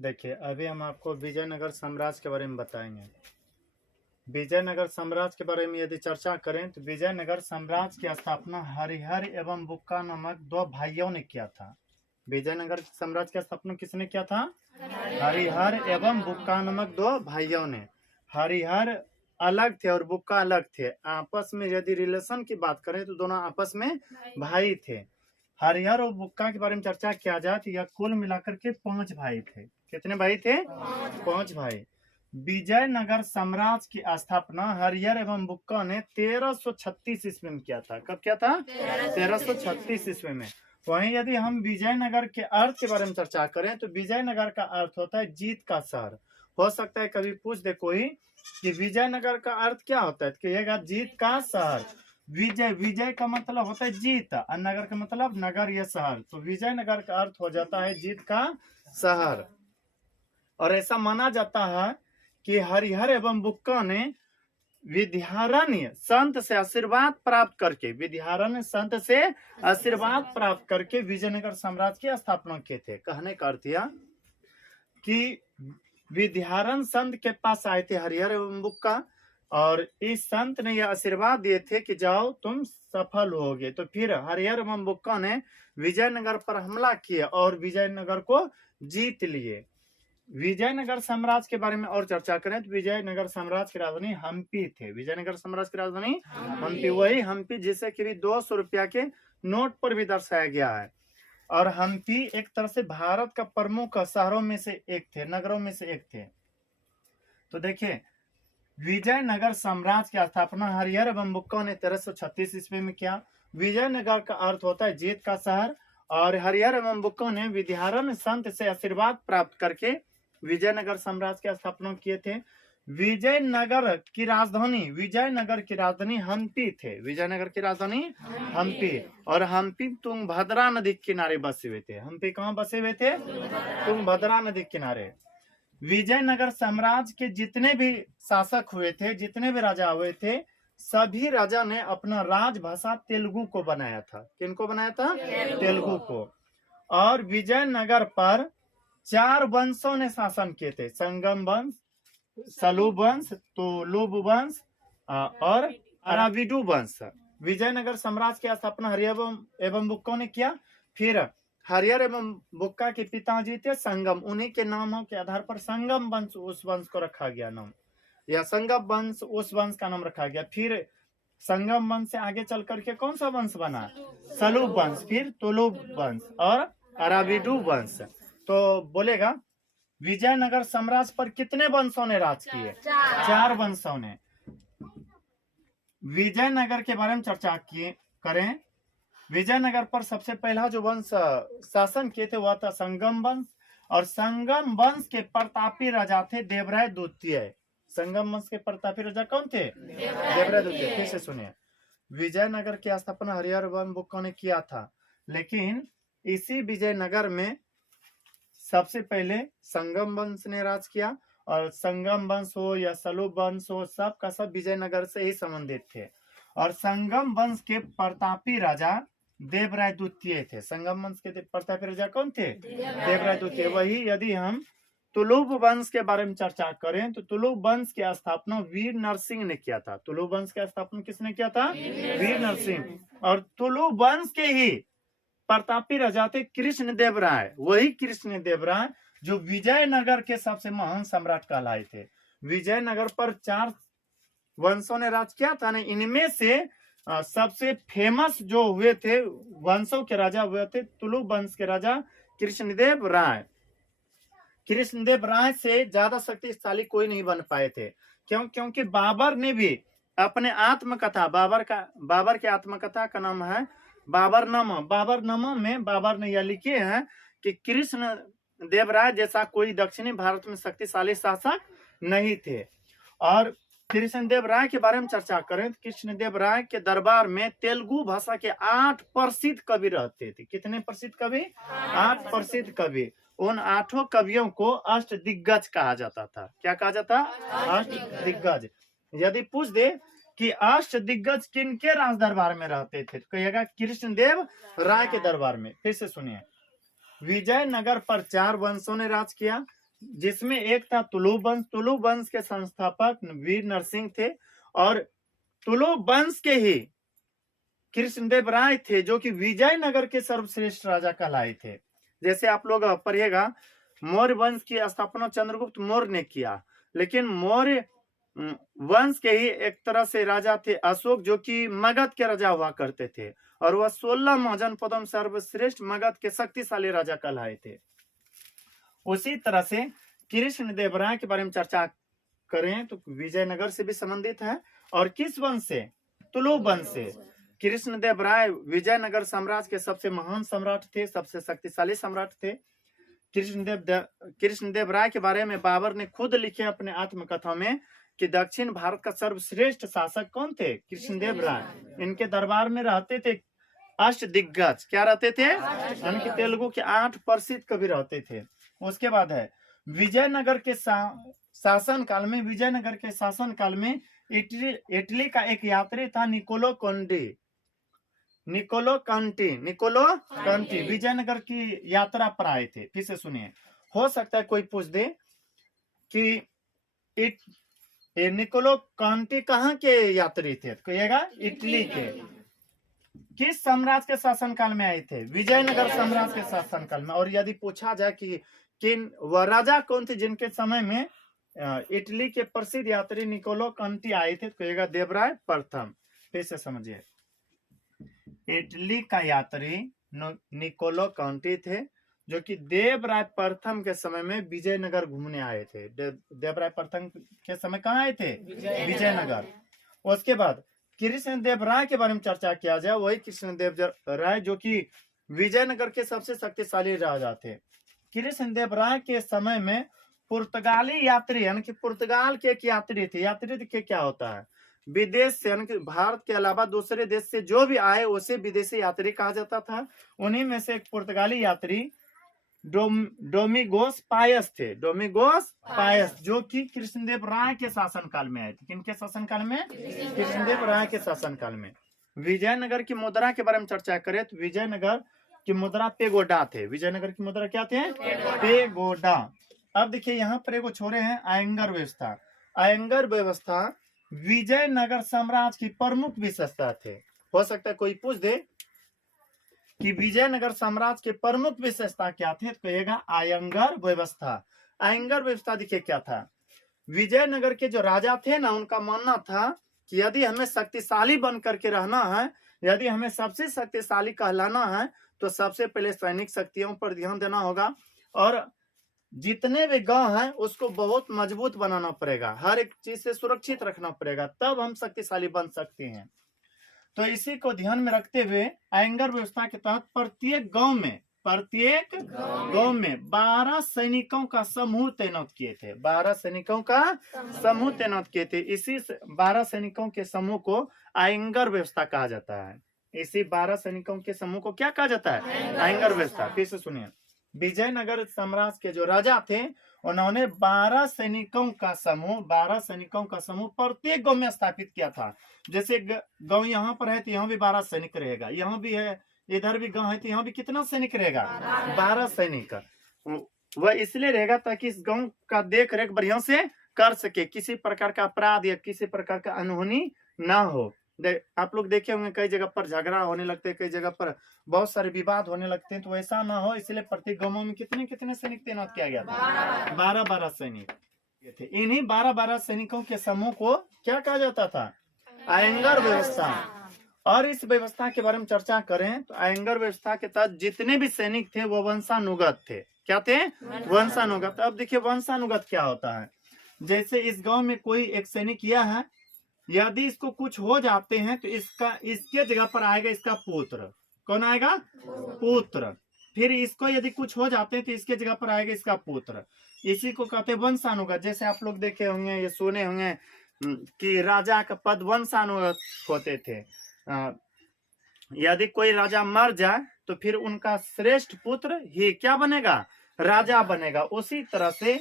देखिए, अभी हम आपको विजयनगर साम्राज्य के बारे में बताएंगे। विजयनगर साम्राज्य के बारे में यदि चर्चा करें तो विजयनगर साम्राज्य की स्थापना हरिहर एवं बुक्का नामक दो भाइयों ने किया था। विजयनगर साम्राज्य की स्थापना किसने किया था? हरिहर एवं बुक्का नामक दो भाइयों ने। हरिहर अलग थे और बुक्का अलग थे। आपस में यदि रिलेशन की बात करें तो दोनों आपस में भाई थे। हरिहर और बुक्का के बारे में चर्चा किया जाए तो यह कुल मिलाकर के 5 भाई थे। कितने भाई थे? 5 भाई। विजयनगर साम्राज्य की स्थापना हरिहर एवं बुक्का ने 1336 ईस्वी में किया था। कब किया था? 1336 ईस्वी में। वहीं यदि हम विजयनगर के अर्थ के बारे में चर्चा करें तो विजयनगर का अर्थ होता है जीत का शहर। हो सकता है कभी पूछ दे कोई कि विजयनगर का अर्थ क्या होता है, कहिएगा जीत का शहर। विजय, विजय का मतलब होता है जीत और नगर का मतलब नगर या शहर। तो विजयनगर का अर्थ हो जाता है जीत का शहर। और ऐसा माना जाता है कि हरिहर एवं बुक्का ने विद्यारण्य संत से आशीर्वाद प्राप्त करके विजयनगर साम्राज्य की स्थापना किए थे। कहने का अर्थ यह कि विद्यारण्य संत के पास आए थे हरिहर एवं बुक्का, और इस संत ने यह आशीर्वाद दिए थे कि जाओ तुम सफल होगे। तो फिर हरिहर एवं बुक्का ने विजयनगर पर हमला किया और विजयनगर को जीत लिए। विजयनगर साम्राज्य के बारे में और चर्चा करें तो विजयनगर साम्राज्य की राजधानी हम्पी थे। विजयनगर साम्राज्य की राजधानी हम्पी, वही हम्पी जिसे कि 200 रुपया के नोट पर भी दर्शाया गया है। और हम्पी एक तरह से भारत का प्रमुख शहरों में से एक थे, नगरों में से एक थे। तो देखिए, विजयनगर साम्राज्य की स्थापना हरिहर एवं बुक्का ने 1336 ईस्वी में किया। विजयनगर का अर्थ होता है जीत का शहर, और हरिहर एवं बुक्का ने विद्यारण्य संत से आशीर्वाद प्राप्त करके विजयनगर साम्राज्य की स्थापना किए थे। विजयनगर की राजधानी हम्पी थे। विजयनगर की राजधानी हम्पी, और हम्पी तुंगभद्रा नदी के किनारे बसे हुए थे। हम्पी कहाँ बसे हुए थे? तुंगभद्रा नदी के किनारे। विजयनगर साम्राज्य के जितने भी शासक हुए थे, जितने भी राजा हुए थे, सभी राजा ने अपना राजभाषा तेलुगु को बनाया था। किनको बनाया था? तेलुगु को। और विजयनगर पर 4 वंशों ने शासन किए थे: संगम वंश, सलूब वंश, तुलुब वंश और अराविडु वंश। विजयनगर साम्राज्य की स्थापना हरिहर एवं बुक्का ने किया। फिर हरिहर एवं बुक्का के पिताजी थे संगम, उन्हीं के नामों के आधार पर संगम वंश उस वंश को रखा गया नाम, या संगम वंश उस वंश का नाम रखा गया। फिर संगम वंश से आगे चल करके कौन सा वंश बना? सलूब वंश, फिर तुलुब वंश और अराविडु वंश। तो बोलेगा विजयनगर साम्राज्य पर कितने वंशों ने राज किए? 4 वंशों ने। विजयनगर के बारे में चर्चा करें, विजयनगर पर सबसे पहला जो वंश शासन किए थे वह था संगम वंश, और संगम वंश के प्रतापी राजा थे देवराय द्वितीय। संगम वंश के प्रतापी राजा कौन थे? देवराय द्वितीय। फिर से सुनिए, विजयनगर की स्थापना हरिहर एवं बुक्का ने किया था, लेकिन इसी विजयनगर में सबसे पहले संगम वंश ने राज किया, और संगम वंश हो या सलूब वंश हो, सब का सब विजयनगर से ही संबंधित थे। और संगम वंश के प्रतापी राजा देवराय द्वितीय थे। संगम वंश के प्रतापी राजा कौन थे? देवराय द्वितीय। वही यदि हम तुलुब वंश के बारे में चर्चा करें तो तुलुब वंश की स्थापना वीर नरसिंह ने किया था। तुलुब वंश की स्थापना किसने किया था? वीर नरसिंह। और तुलुब वंश के ही प्रतापी राजा थे कृष्णदेव राय। वही कृष्णदेव राय जो विजयनगर के सबसे महान सम्राट कहलाए थे। विजयनगर पर 4 वंशों ने राज किया था ना, इनमें से सबसे फेमस जो हुए थे वंशों के राजा हुए थे तुलुब वंश के राजा कृष्णदेव राय। कृष्णदेव राय से ज्यादा शक्तिशाली कोई नहीं बन पाए थे। क्योंकि बाबर ने भी अपने आत्मकथा, बाबर की आत्मकथा का नाम है बाबरनामा में बाबर ने यह लिखे हैं कि कृष्ण देव राय जैसा कोई दक्षिणी भारत में शक्तिशाली शासक नहीं थे। और कृष्णदेव राय के बारे में चर्चा करें तो कृष्णदेव राय के दरबार में तेलुगु भाषा के 8 प्रसिद्ध कवि रहते थे। कितने प्रसिद्ध कवि? 8 प्रसिद्ध कवि। उन 8 कवियों को अष्टदिग्गज कहा जाता था। क्या कहा जाता? अष्टदिग्गज। यदि पूछ दे कि अष्टदिग्गज किनके राज दरबार में रहते थे तो कहिएगा कृष्णदेव राय के दरबार में। फिर से सुनिए, विजयनगर पर 4 वंशों ने राज किया। जिसमें एक था तुलु वंश। तुलु वंश के संस्थापक वीर नरसिंह थे, और तुलु वंश के ही कृष्णदेव राय थे जो कि विजयनगर के सर्वश्रेष्ठ राजा कहलाए थे। जैसे आप लोग पढ़िएगा, मौर्य वंश की स्थापना चंद्रगुप्त मौर्य ने किया, लेकिन मौर्य वंश के ही एक तरह से राजा थे अशोक, जो कि मगध के राजा हुआ करते थे, और वह 16 महाजनपदों में सर्वश्रेष्ठ मगध के शक्तिशाली राजा कहलाए थे। उसी तरह से कृष्णदेव राय के बारे में चर्चा करें तो विजयनगर से भी संबंधित है, और किस वंश से? तुलु वंश से। कृष्णदेव राय विजयनगर साम्राज्य के सबसे महान सम्राट थे, सबसे शक्तिशाली सम्राट थे। कृष्णदेव राय के बारे में बाबर ने खुद लिखे अपने आत्मकथा में कि दक्षिण भारत का सर्वश्रेष्ठ शासक कौन थे? कृष्णदेव राय। इनके दरबार में रहते थे अष्ट दिग्गज। क्या रहते थे? यानी तेलुगु के 8 प्रसिद्ध कवि रहते थे। उसके बाद है विजयनगर के शासन काल में, विजयनगर के शासन काल में इटली का एक यात्री था निकोलो कंटी विजयनगर की यात्रा पर आए थे। फिर से सुनिए, हो सकता है कोई पूछ दे कि निकोलो कांटी कहाँ के यात्री थे? कहिएगा इटली के। किस साम्राज्य के शासनकाल में आए थे? विजयनगर साम्राज्य के शासनकाल में। और यदि पूछा जाए कि वह राजा कौन थे जिनके समय में इटली के प्रसिद्ध यात्री निकोलो कांटी आए थे, तो कहिएगा देवराय प्रथम। फिर से समझिए, इटली का यात्री निकोलो कांटी थे जो कि देवराय प्रथम के समय में विजयनगर घूमने आए थे। देवराय प्रथम के समय कहाँ आए थे? विजयनगर। उसके बाद कृष्णदेव राय के बारे में चर्चा किया जाए, वही कृष्णदेव राय जो कि विजयनगर के सबसे शक्तिशाली राजा थे। कृष्णदेव राय के समय में पुर्तगाली यात्री, यानी कि पुर्तगाल के एक यात्री थे। यात्री के क्या होता है? विदेश से, यानी कि भारत के अलावा दूसरे देश से जो भी आए उसे विदेशी यात्री कहा जाता था। उन्हीं में से एक पुर्तगाली यात्री डोमिगोस पायस थे। डोमिगोस पायस जो कि कृष्णदेव राय के शासनकाल में आए थे। किनके शासनकाल में? कृष्णदेव राय के शासनकाल में। विजयनगर की मुद्रा के बारे में चर्चा करें तो विजयनगर की मुद्रा पेगोडा थे। विजयनगर की मुद्रा क्या थे? पेगोडा। अब देखिए यहाँ पर एगो छोरे हैं आयंगर व्यवस्था। आयंगर व्यवस्था विजयनगर साम्राज्य की प्रमुख विशेषता थे। हो सकता है कोई पूछ दे कि विजयनगर साम्राज्य के प्रमुख विशेषता क्या थे, तो कहेगा आयंगर व्यवस्था। आयंगर व्यवस्था देखिए क्या था। विजयनगर के जो राजा थे ना, उनका मानना था कि यदि हमें शक्तिशाली बन करके रहना है, यदि हमें सबसे शक्तिशाली कहलाना है, तो सबसे पहले सैनिक शक्तियों पर ध्यान देना होगा, और जितने भी गांव हैं उसको बहुत मजबूत बनाना पड़ेगा, हर एक चीज से सुरक्षित रखना पड़ेगा, तब हम शक्तिशाली बन सकते हैं। तो इसी को ध्यान में रखते हुए आयंगर व्यवस्था के तहत प्रत्येक गांव में 12 सैनिकों का समूह तैनात किए थे। 12 सैनिकों का समूह तैनात किए थे। इसी 12 सैनिकों के समूह को आयंगर व्यवस्था कहा जाता है। इसी 12 सैनिकों के समूह को क्या कहा जाता है? आयंगर व्यवस्था। फिर से सुनिए, विजयनगर साम्राज्य के जो राजा थे उन्होंने 12 सैनिकों का समूह प्रत्येक गांव में स्थापित किया था। जैसे गांव यहाँ पर है तो यहाँ भी 12 सैनिक रहेगा, यहाँ भी है, इधर भी गांव है तो यहाँ भी कितना सैनिक रहेगा? 12 सैनिक। वह इसलिए रहेगा ताकि इस गांव का देख रेख बढ़िया से कर सके, किसी प्रकार का अपराध या किसी प्रकार का अनहोनी ना हो। आप लोग देखे होंगे कई जगह पर झगड़ा होने लगते हैं, कई जगह पर बहुत सारे विवाद होने लगते हैं, तो ऐसा ना हो इसलिए प्रत्येक गांवों में कितने कितने सैनिक तैनात किया गया था? 12 सैनिक थे। इन्हीं 12 सैनिकों के समूह को क्या कहा जाता था? आयंगर व्यवस्था। और इस व्यवस्था के बारे में चर्चा करें तो आयंगर व्यवस्था के तहत जितने भी सैनिक थे वो वंशानुगत थे। क्या थे? वंशानुगत। अब देखिए वंशानुगत क्या होता है। जैसे इस गांव में कोई एक सैनिक यह है, यदि इसको कुछ हो जाते हैं तो इसके जगह पर आएगा इसका पुत्र। कौन आएगा? पुत्र। फिर इसको यदि कुछ हो जाते हैं तो इसके जगह पर आएगा इसका पुत्र। इसी को कहते हैं वंशानुगत। जैसे आप लोग देखे होंगे, ये सुने होंगे कि राजा का पद वंशानुगत होते थे। यदि कोई राजा मर जाए तो फिर उनका श्रेष्ठ पुत्र ही क्या बनेगा? राजा बनेगा। उसी तरह से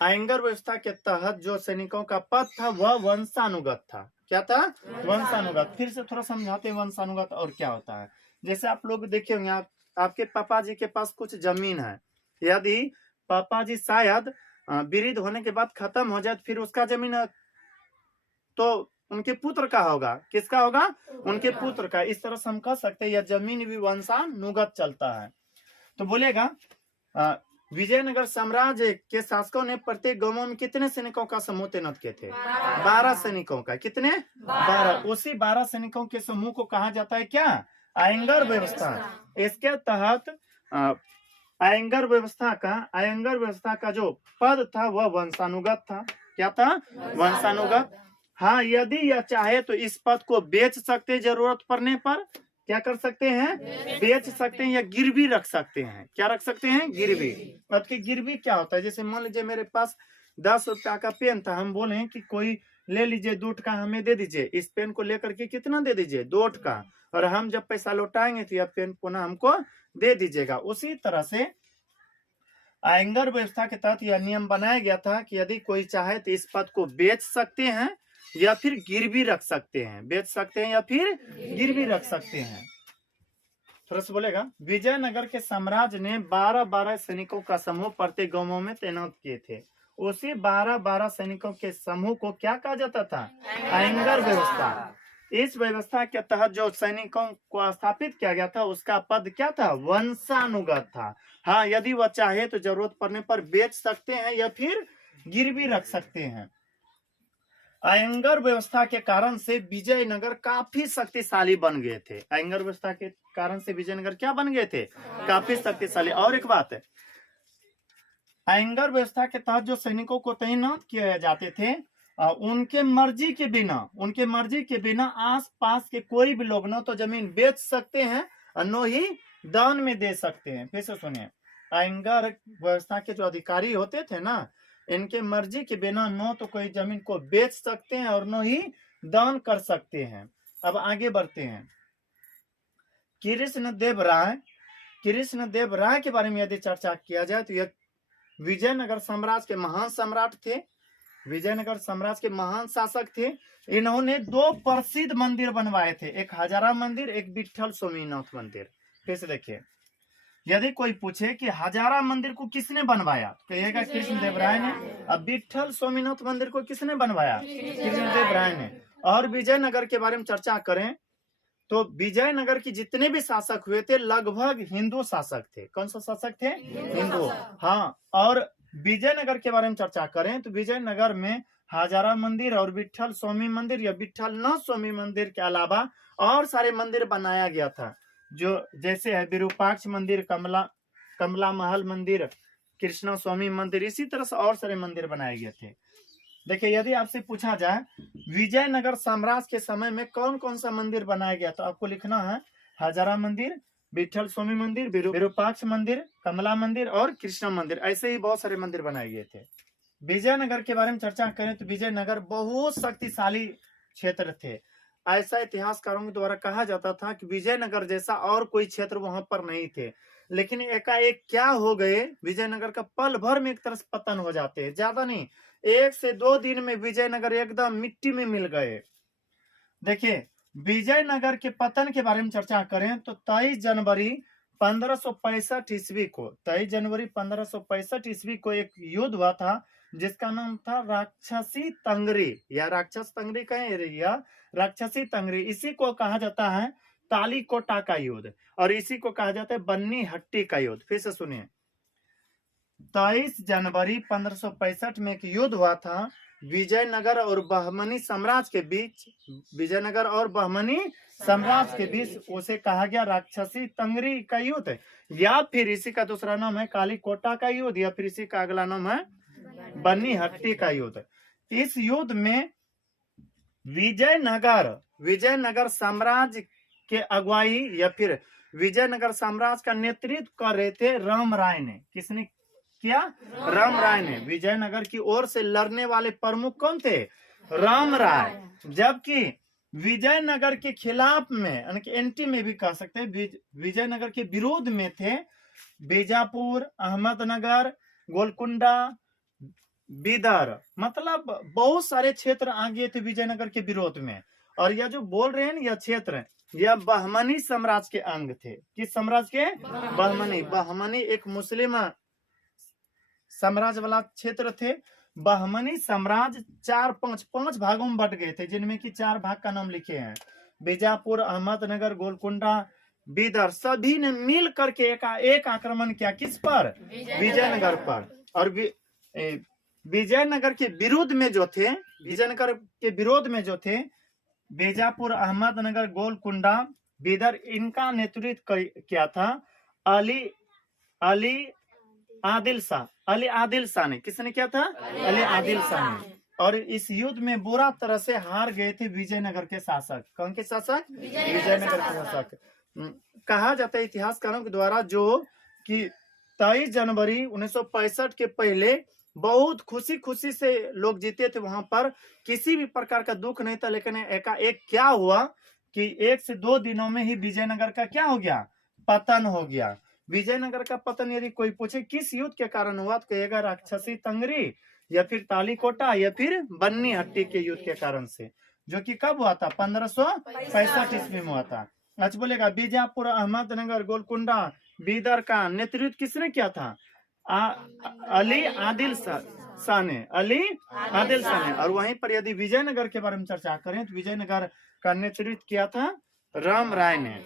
आयंगर व्यवस्था के तहत जो सैनिकों का पद था वह वंशानुगत था। क्या था? वंशानुगत। फिर से थोड़ा समझाते हैं वंशानुगत और क्या होता है। जैसे आप लोग देखे होंगे, आपके पापा जी के पास कुछ जमीन है, यदि पापा जी शायद वृद्ध होने के बाद खत्म हो जाए तो फिर उसका जमीन तो उनके पुत्र का होगा। किसका होगा? उनके पुत्र का। इस तरह से हम कह सकते हैं यह जमीन भी वंशानुगत चलता है। तो बोलेगा विजयनगर साम्राज्य के शासकों ने प्रत्येक गांवों में कितने सैनिकों का समूह तैनात किए थे? 12 सैनिकों का। कितने? 12। उसी 12 सैनिकों के समूह को कहा जाता है क्या? आयंगर व्यवस्था। इसके तहत आयंगर व्यवस्था का जो पद था वह वंशानुगत था। क्या था? वंशानुगत। हाँ, यदि यह चाहे तो इस पद को बेच सकते, जरूरत पड़ने पर क्या कर सकते हैं? बेच सकते हैं या गिरवी रख सकते हैं। क्या रख सकते हैं? गिरवी। पद की गिरवी क्या होता है? जैसे मान लीजिए मेरे पास 10 रुपया का पेन था, हम बोले कि कोई ले लीजिए 2 का हमें दे दीजिए। इस पेन को लेकर के कितना दे दीजिए? 2 का। और हम जब पैसा लौटाएंगे तो यह पेन पुनः हमको दे दीजिएगा। उसी तरह से आयंगर व्यवस्था के तहत यह नियम बनाया गया था कि यदि कोई चाहे तो इस पद को बेच सकते हैं या फिर गिरवी रख सकते हैं। बेच सकते हैं या फिर गिरवी रख सकते हैं। थोड़ा सा बोलेगा। विजयनगर के साम्राज्य ने 12-12 सैनिकों का समूह प्रत्येक गांवों में तैनात किए थे। उसी 12-12 सैनिकों के समूह को क्या कहा जाता था? आयंगर व्यवस्था। इस व्यवस्था के तहत जो सैनिकों को स्थापित किया गया था उसका पद क्या था? वंशानुगत था। हाँ, यदि वह चाहे तो जरूरत पड़ने पर बेच सकते हैं या फिर गिरवी रख सकते हैं। आयंगर व्यवस्था के कारण से विजयनगर काफी शक्तिशाली बन गए थे। आयंगर व्यवस्था के कारण से विजयनगर क्या बन गए थे? काफी शक्तिशाली। और एक बात है, आयंगर व्यवस्था के तहत जो सैनिकों को तैनात किए जाते थे उनके मर्जी के बिना आस पास के कोई भी लोग न तो जमीन बेच सकते हैं और न ही दान में दे सकते हैं। फिर से सुनिए, आयंगर व्यवस्था के जो अधिकारी होते थे ना, इनके मर्जी के बिना न तो कोई जमीन को बेच सकते हैं और न ही दान कर सकते हैं। अब आगे बढ़ते हैं। कृष्णदेव राय के बारे में यदि चर्चा किया जाए तो यह विजयनगर साम्राज्य के महान सम्राट थे। विजयनगर साम्राज्य के महान शासक थे। इन्होंने 2 प्रसिद्ध मंदिर बनवाए थे, एक हजारा मंदिर, एक विठल स्वामीनाथ मंदिर। फिर से देखिए, यदि कोई पूछे कि हजारा मंदिर को किसने बनवाया तो कहिएगा कृष्णदेव राय ने। अब विठल स्वामीनाथ मंदिर को किसने बनवाया? कृष्णदेव राय ने। और विजयनगर के बारे में चर्चा करें तो विजयनगर की जितने भी शासक हुए थे लगभग हिंदू शासक थे। कौन सा शासक थे? हिंदू। हाँ, और विजयनगर के बारे में चर्चा करें तो विजयनगर में हजारा मंदिर और विठल स्वामी मंदिर या विठल नाथ स्वामी मंदिर के अलावा और सारे मंदिर बनाया गया था, जो जैसे है विरूपाक्ष मंदिर, कमला महल मंदिर, कृष्णा स्वामी मंदिर, इसी तरह से और सारे मंदिर बनाए गए थे। देखिए, यदि आपसे पूछा जाए विजयनगर साम्राज्य के समय में कौन कौन सा मंदिर बनाया गया तो आपको लिखना है हजारा मंदिर, विठल स्वामी मंदिर, विरूपाक्ष मंदिर, कमला मंदिर और कृष्णा मंदिर। ऐसे ही बहुत सारे मंदिर बनाए गए थे। विजयनगर के बारे में चर्चा करें तो विजयनगर बहुत शक्तिशाली क्षेत्र थे। ऐसा इतिहासकारों के द्वारा कहा जाता था कि विजयनगर जैसा और कोई क्षेत्र वहां पर नहीं थे। लेकिन एकाएक क्या हो गए, विजयनगर का पल भर में एक तरह से पतन हो जाते हैं। ज्यादा नहीं, 1 से 2 दिन में विजयनगर एकदम मिट्टी में मिल गए। देखिए, विजयनगर के पतन के बारे में चर्चा करें तो 23 जनवरी 1565 ईस्वी को 23 जनवरी 1565 ईस्वी को एक युद्ध हुआ था जिसका नाम था राक्षसी तंगरी या राक्षस तंगरी कहें या राक्षसी तंगरी। इसी को कहा जाता है तालीकोटा का युद्ध और इसी को कहा जाता है बन्नी हट्टी का युद्ध। फिर से सुनिए, 23 जनवरी 1565 में एक युद्ध हुआ था विजयनगर और बहमनी साम्राज्य के बीच। विजयनगर और बहमनी साम्राज्य के बीच उसे कहा गया राक्षसी तंगरी का युद्ध, या फिर इसी का दूसरा नाम है कालीकोटा का युद्ध, या फिर इसी का अगला नाम है बन्नी हट्टी का युद्ध। इस युद्ध में विजयनगर साम्राज्य के अगुवाई या फिर विजयनगर साम्राज्य का नेतृत्व कर रहे थे राम राय ने। किसने किया? राम राय ने। विजयनगर की ओर से लड़ने वाले प्रमुख कौन थे? राम राय। जबकि विजयनगर के खिलाफ में यानी कि एंटी में भी कह सकते हैं, विजयनगर के विरोध में थे बीजापुर, अहमदनगर, गोलकुंडा, बीदर, मतलब बहुत सारे क्षेत्र आ गए थे विजयनगर के विरोध में। और यह जो बोल रहे हैं यह क्षेत्र यह बहमनी साम्राज्य के अंग थे। किस साम्राज्य के? बहमनी। बहमनी एक मुस्लिम साम्राज्य वाला क्षेत्र थे। बहमनी साम्राज्य पांच भागों में बट गए थे, जिनमें कि 4 भाग का नाम लिखे हैं। बीजापुर, अहमदनगर, गोलकुंडा, बीदर, सभी ने मिल करके एक आक्रमण किया। किस पर? विजयनगर पर। और विजयनगर के विरोध में जो थे, विजयनगर के विरोध में जो थे, बीजापुर, अहमदनगर, गोलकुंडा, बीदर, इनका नेतृत्व किया था अली आदिल शाह ने। किसने किया था? अली आदिल शाह ने। और इस युद्ध में बुरा तरह से हार गए थे विजयनगर के शासक। कौन के शासक? विजयनगर के शासक। कहा जाता है इतिहासकारों के द्वारा जो कि 23 जनवरी 1965 के पहले बहुत खुशी से लोग जीते थे वहां पर, किसी भी प्रकार का दुख नहीं था। लेकिन एकाएक क्या हुआ कि 1 से 2 दिनों में ही विजयनगर का क्या हो गया? पतन हो गया। विजयनगर का पतन यदि कोई पूछे किस युद्ध के कारण हुआ, तो कहेगा राक्षसी तंगरी, या फिर तालीकोटा, या फिर बन्नी हट्टी के युद्ध के कारण से, जो कि कब हुआ था? 1565 ईस्वी में हुआ था। अच्छा बोलेगा बीजापुर, अहमदनगर, गोलकुंडा, बीदर का नेतृत्व किसने किया था? अली आदिल शाह ने। अली आदिल शाह ने। और वहीं पर यदि विजयनगर के बारे में चर्चा करें तो विजयनगर का नेतृत्व किया था राम राय ने।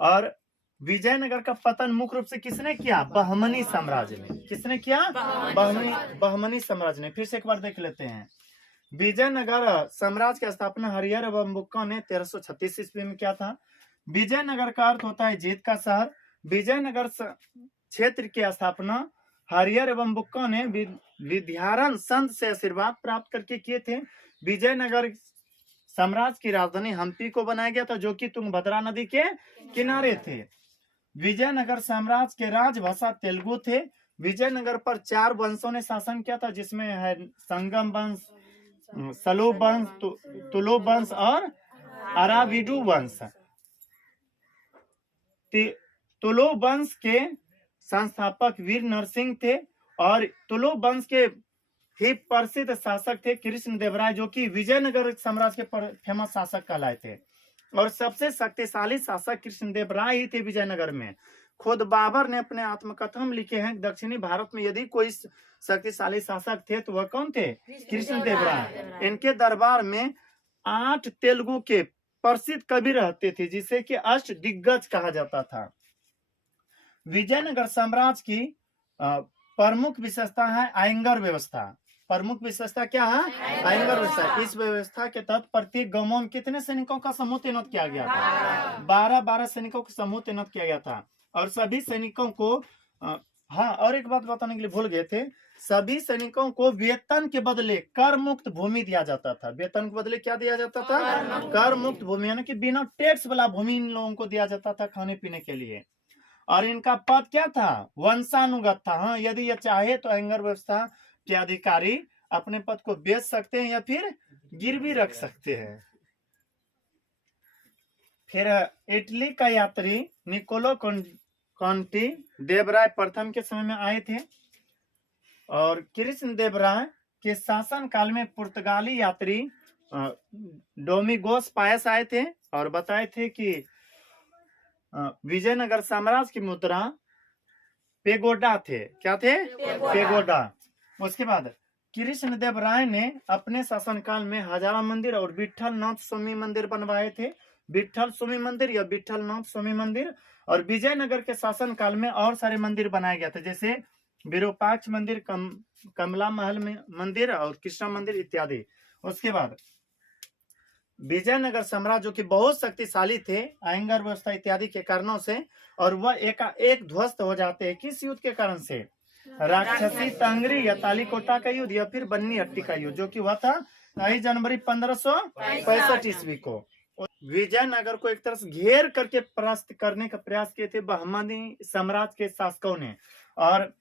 और विजयनगर का पतन मुख्य रूप से किसने किया? बहमनी साम्राज्य ने। किसने किया? बहमनी साम्राज्य ने। फिर से एक बार देख लेते हैं। विजयनगर साम्राज्य की स्थापना हरिहर एवं बुक्का ने 1336 ईस्वी में किया था। विजयनगर का अर्थ होता है जीत का शहर। विजयनगर क्षेत्र की स्थापना हरिहर एवं बुक्का ने विद्यारण संत से आशीर्वाद प्राप्त करके किए थे। विजयनगर साम्राज्य की राजधानी हम्पी को बनाया गया था, जो कि तुंगभद्रा नदी के किनारे थे। विजयनगर साम्राज्य के राजभाषा तेलुगु थे। विजयनगर पर 4 वंशों ने शासन किया था, जिसमें है संगम वंश, सलो वंश, तुलो वंश और अराविडु वंश। तुलो वंश के संस्थापक वीर नरसिंह थे और तुलो वंश के ही प्रसिद्ध शासक थे कृष्णदेवराय, जो कि विजयनगर साम्राज्य के फेमस शासक कहलाए थे। और सबसे शक्तिशाली शासक कृष्णदेवराय ही थे विजयनगर में। खुद बाबर ने अपने आत्मकथा में लिखे हैं दक्षिणी भारत में यदि कोई शक्तिशाली शासक थे तो वह कौन थे? कृष्णदेवराय। इनके दरबार में 8 तेलुगु के प्रसिद्ध कवि रहते थे, जिसे कि अष्ट दिग्गज कहा जाता था। विजयनगर साम्राज्य की प्रमुख विशेषता है आयंगर व्यवस्था। प्रमुख विशेषता क्या है? आयंगर व्यवस्था। इस व्यवस्था के तहत प्रत्येक गांवों में कितने सैनिकों का समूह तैनात किया गया था? 12 सैनिकों का समूह तैनात किया गया था। और सभी सैनिकों को हाँ, और एक बात बताने के लिए भूल गए थे, सभी सैनिकों को वेतन के बदले कर मुक्त भूमि दिया जाता था। वेतन के बदले क्या दिया जाता था? कर मुक्त भूमि, यानी कि बिना टैक्स वाला भूमि इन लोगों को दिया जाता था खाने पीने के लिए। और इनका पद क्या था? वंशानुगत था। हाँ, यदि यह चाहे तो आयंगर व्यवस्था के अधिकारी अपने पद को बेच सकते हैं या फिर गिरवी रख सकते हैं। फिर इटली का यात्री निकोलो कॉन्टी देवराय प्रथम के समय में आए थे। और कृष्ण देवराय के शासन काल में पुर्तगाली यात्री डोमिगोस पायस आए थे और बताए थे कि विजयनगर साम्राज्य की मुद्रा पेगोडा थे। क्या थे? पेगोडा। उसके बाद कृष्णदेव राय ने अपने शासनकाल में हजारा मंदिर और विठल नाथ स्वामी मंदिर बनवाए थे। विठल स्वामी मंदिर या विठल नाथ स्वामी मंदिर। और विजयनगर के शासन काल में और सारे मंदिर बनाए गए थे, जैसे विरूपाक्ष मंदिर, कमला महल मंदिर और कृष्णा मंदिर इत्यादि। उसके बाद विजयनगर साम्राज्य जो कि बहुत शक्तिशाली थे आयंगर व्यवस्था इत्यादि के कारणों से, और वह एक ध्वस्त हो जाते हैं। किस युद्ध के कारण से? राक्षसी तंगरी या तालीकोटा का युद्ध या फिर बन्नी हट्टी का युद्ध, जो कि हुआ था 23 जनवरी 1565 ईस्वी को। विजयनगर को एक तरह से घेर करके परास्त करने का प्रयास किए थे बहमनी साम्राज्य के शासकों ने। और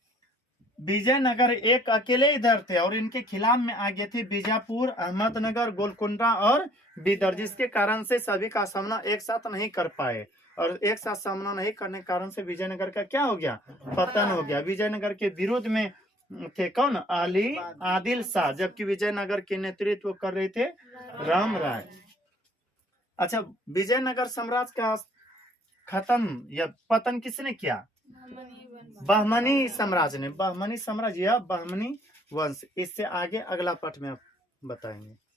विजयनगर एक अकेले इधर थे और इनके खिलाफ में आ गए थे बीजापुर, अहमदनगर, गोलकुंडा और बीदर, जिसके कारण से सभी का सामना एक साथ नहीं कर पाए। और एक साथ सामना नहीं करने के कारण से विजयनगर का क्या हो गया? पतन हो गया। विजयनगर के विरोध में थे कौन? अली आदिल शाह, जबकि विजयनगर के नेतृत्व कर रहे थे राम राय। अच्छा, विजयनगर साम्राज्य का खत्म या पतन किसने किया? बहमनी साम्राज्य ने, बहमनी साम्राज्य या बहमनी वंश, इससे आगे अगला पाठ में बताएंगे।